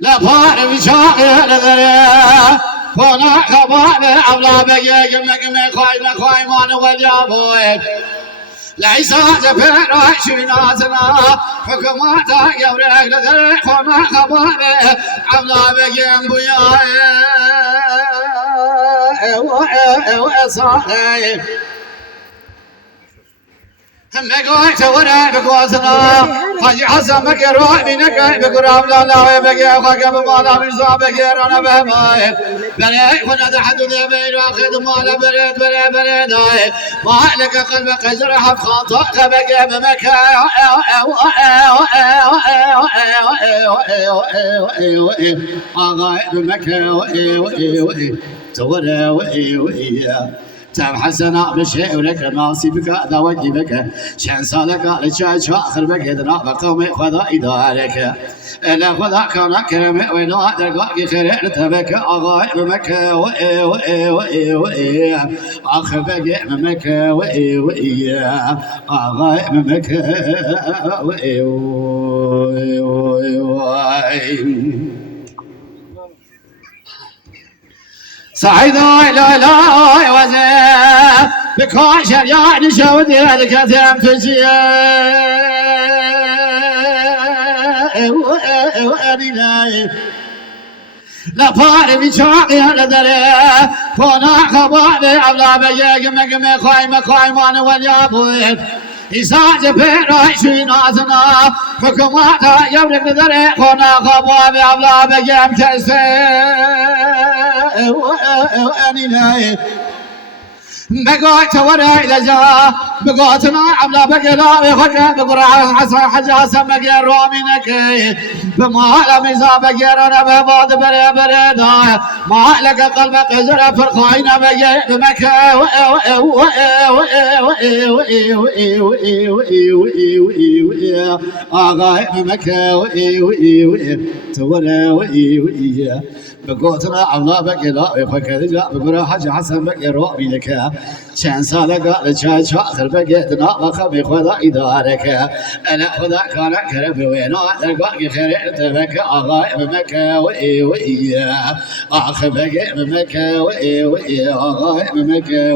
لا بار بشاغل ذري فانا خباب أولا بقيق مقمي خاي ما نغل يا بوي ليس جفر عشناتنا حكماتا يوريك لذري فانا خباب أولا بقيق بياي وصاحي مقوي تورا بقوسنا حاجي حسن مكروه بينك بقرام لا لا بقي خاك بمالا من صابك انا بهماي بني كنا تحدد بين واخذ مالا بريد ما لك قلبك جرح بخاطئك بقي بمكة اغاي بمكة تورا تام حسنا بشيء ولك ناصيبك ذا وجهك شان صالك لشاش آخر بك إذنا بقوم خذا إدارك إلا خذا كان كرم وإنا درقاك خير تبك أغاي بمك آخر بك بمك أغاي بمك سعيد لا لا وزين بكاشر يعني شودي الكتم تجي لا باري بشاقي على ذري فانا خبابي أولا بيق مقمي خاي ما واليابوين إساج بيراي شيناتنا حكماتا يملك ذري فانا خبابي أولا بيق مكسي بقيت ورا إلى جا بقيتنا عملا بقلا بخكا بقرا حسن حجا سمك رومينك بما لم يزاب غيرنا ببعض بريدا ما لك قلبك زرع فرخاين بقي بمكة آغاي بمكة تورا بقوتنا عملا بقلا بخكا جا بقرا حجا حسن بقي رومينك شان سالك لشاش آخر بقيتنا بخبي خذا إدارك أنا خذا كان كرم وينو تلقاك خير تبك أغاي بمكة آخر بقي بمكة أغاي بمكة